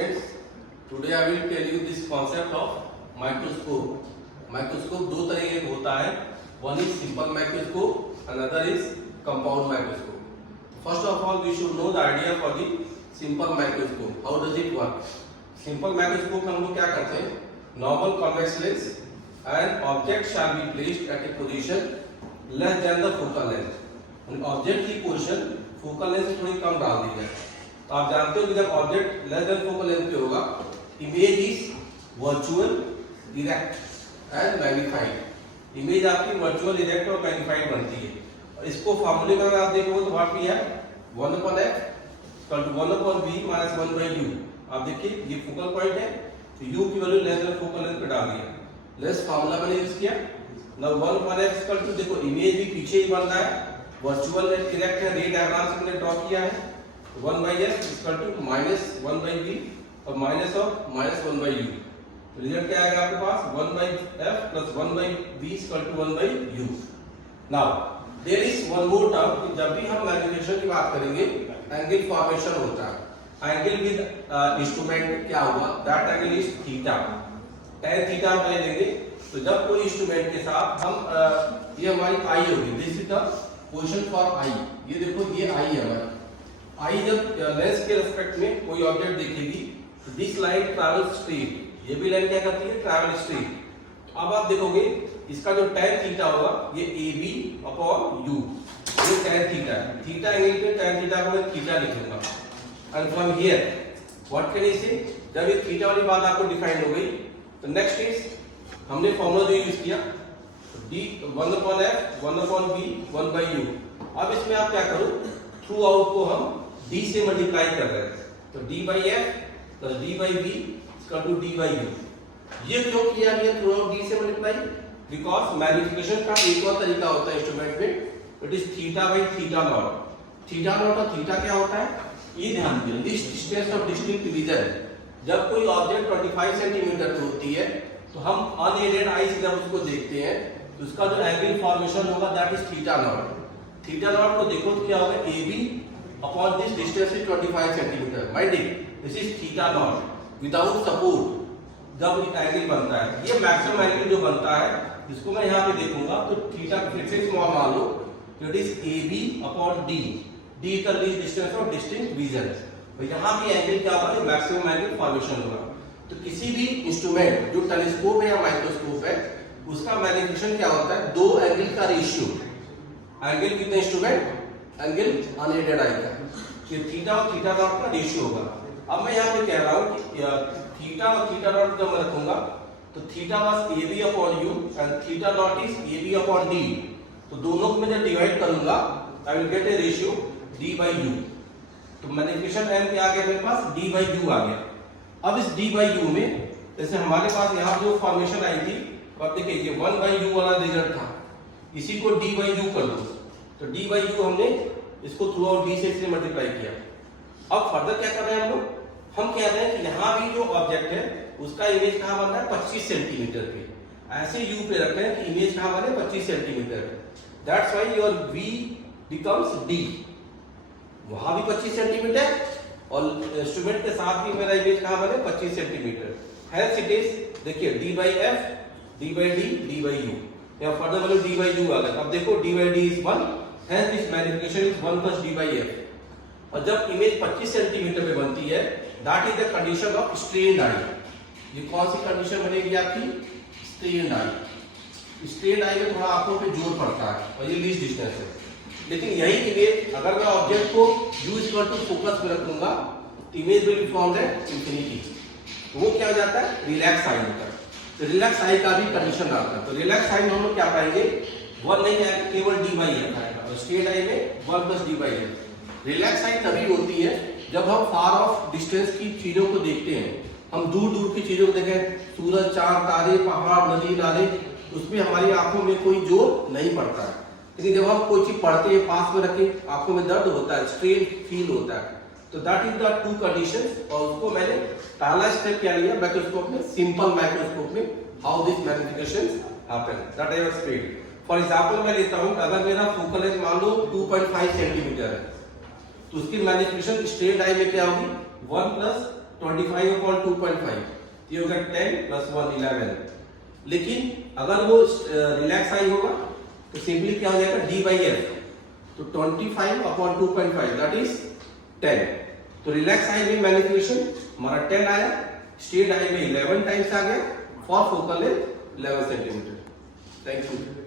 students, today I will tell you this concept of microscope. Microscope दो तरह के होता है, one is simple microscope, another is compound microscope. First of all, we should know the idea for the simple microscope. How does it work? Simple microscope में हम लोग क्या करते हैं? Normal convex lens and object shall be placed at a position less than the focal length. Object की position focal length से थोड़ी कम डाल दी जाए. तो आप जानते हो कि जब object less than focal length पे होगा, image is virtual, erect and magnified. Image आपकी वर्चुअल, इरेक्ट और मैग्नीफाइड बनती है. और इसको फार्मूले में अगर आप देखोगे तो व्हाट भी है 1/f equal to 1/v minus 1/u. आप देखिए ये फोकल पॉइंट है, तो u की value less than focal length पे डाल दिया. लेस फार्मूला मैंने यूज किया. नाउ 1/f इक्वल टू, देखो इमेज भी पीछे ही बन रहा है, वर्चुअल इरेक्ट है, रे डायग्राम से हमने ड्रॉ किया है. 1/f equal to minus 1/v और माइनस ऑफ माइनस 1/u. तो रिजल्ट क्या आएगा आपके पास? 1/f plus 1/v equal to 1/u. Now there is one more term कि जब भी हम मैग्नीफिकेशन की बात करेंगे, एंगल फॉर्मेशन होता है. एंगल विद इंस्ट्रूमेंट क्या हुआ? That angle is theta. tan theta हम पहले लेंगे. तो जब कोई इंस्ट्रूमेंट के साथ हम ये हमारी आई होगी, this is the position for I. ये देखो ये आई है हमारी. आई जब लेंस के रेस्पेक्ट में कोई ऑब्जेक्ट देखेगी, तो दिस लाइन ट्रैवल स्ट्रेट. ये भी लाइन क्या करती है? Travel straight. अब आप देखोगे इसका जो tan थीटा होगा, ये AB अपॉन u. ये tan थीटा है. थीटा एंगल पे tan थीटा को मैं थीटा लिखूंगा. And from here what can I से? जब ये थीटा वाली बात आपको डिफाइन हो गई, तो नेक्स्ट इज हमने फॉर्मूला जो यूज किया d 1/f 1/v 1/u. अब इसमें आप क्या करो, थ्रू आउट को हम d से मल्टीप्लाई कर रहे हैं. तो d/f plus d/v equal to d/u. ये क्यों किया है थ्रू आउट d से मल्टीप्लाई? बिकॉज़ मैग्नीफिकेशन का एक और तरीका होता है इंस्ट्रूमेंट में, it is theta theta nought. Theta nought और थीटा क्या होता है ये ध्यान दीजिए. This distance of distinct division. जब कोई ऑब्जेक्ट 25 सेंटीमीटर की होती है, तो हम अनएडेड आई से जब उसको देखते हैं, तो उसका जो एंगल फॉर्मेशन होगा that is theta naught. Theta not को देखो तो क्या होगा? AB upon this distance is 25 centimetre. Mind it, this is theta naught without support जब एंगल बनता है. ये मैक्सिमम एंगल जो बनता है, इसको मैं यहाँ पे देखूंगा तो थीटा फिर से स्मॉल मान लो, तो it is AB upon D. D का least distance of distinct vision. तो यहाँ भी एंगल क्या होगा? मैक्सिमम एंगल फॉर्मेशन होगा. तो किसी भी इंस्ट्रूमेंट जो टेलीस्कोप है या माइक्रोस्कोप है, उसका मैग्नीफिकेशन क्या होता है? दो एंगल का ratio. Angle with instrument, angle unaided eye का. ये थीटा और थीटा नॉट का रेशियो होगा. अब मैं यहाँ पे कह रहा हूँ कि थीटा और थीटा नॉट जब मैं रखूंगा, तो theta was AB upon u and theta naught is AB upon d. तो दोनों को मैं जब डिवाइड करूंगा, I will get A ratio d/u. तो मैग्नीफिकेशन n क्या आ गया मेरे पास? d/u आ गया. अब इस d/u में जैसे हमारे पास यहाँ जो फॉर्मेशन आई थी, अब देखिए ये 1/u वाला रिजल्ट था, इसी को d/u कर दो. तो d/u हमने इसको थ्रू आउट d से मल्टीप्लाई किया. अब फर्दर क्या कर रहे हैं हम लोग? हम कह रहे हैं कि यहाँ भी जो ऑब्जेक्ट है उसका इमेज कहाँ बन रहा है? 25 सेंटीमीटर पे. ऐसे u पे रख रहे हैं कि इमेज कहाँ बने? 25 सेंटीमीटर पे. That's why your v becomes d. वहां भी 25 सेंटीमीटर और इंस्ट्रूमेंट के साथ भी मेरा इमेज कहाँ बने? 25 सेंटीमीटर. हेंस इट इज, देखिए d/f d/d d/u. या फर्दर वैल्यू d/u आ गया. अब देखो d/d is 1, hence this magnification is 1 plus d/f. और जब इमेज 25 सेंटीमीटर पे बनती है, that is the condition of strained eye. ये कौन सी कंडीशन बनेगी आपकी? स्ट्रेन्ड आई. स्ट्रेन्ड आई में थोड़ा आंखों पे जोर पड़ता है और ये लीस्ट डिस्टेंस है. लेकिन यही इमेज अगर मैं ऑब्जेक्ट को u इक्वल टू फोकस में रखूंगा, तो image will be formed at infinity. तो वो क्या हो जाता है? रिलैक्स आई होता है. तो रिलैक्स आई का भी कंडीशन आता है. तो रिलैक्स आई में हम लोग क्या पाएंगे? 1 नहीं आएगा, केवल d/f आएगा. और स्ट्रेट आई में 1 प्लस d/f. रिलैक्स आई तभी होती है जब हम फार ऑफ डिस्टेंस की चीजों को देखते हैं. हम दूर दूर की चीजों को देखें, सूरज, चांद, तारे, पहाड़, नदी, नाले, उसमें हमारी आंखों में कोई जोर नहीं पड़ता है. लेकिन जब हम कोई चीज पढ़ते हैं, पास में रखे, आंखों में दर्द होता है, स्ट्रेन फील होता है. तो that is the two conditions. और उसको मैंने पहला स्टेप क्या लिया माइक्रोस्कोप में, सिंपल माइक्रोस्कोप में, how this magnifications happen, that I have explained. For example मैं लेता हूं, अगर मेरा फोकल लेंथ मान लो 2.5 सेंटीमीटर है, तो उसकी मैग्नीफिकेशन स्ट्रेट आई में क्या होगी? 1 प्लस 25 अपॉन 2.5, ये हो गया 10 प्लस 1 11। लेकिन अगर वो रिलैक्स आई होगा तो सिंपली क्या हो जाएगा d by f, तो 25 अपॉन 2.5 दैट इज 10। तो रिलैक्स आई में मैनिपुलेशन हमारा 10 आया, स्ट्रेट आई में 11 टाइम्स आ गया, for focal length 11 centimetre. Thank you.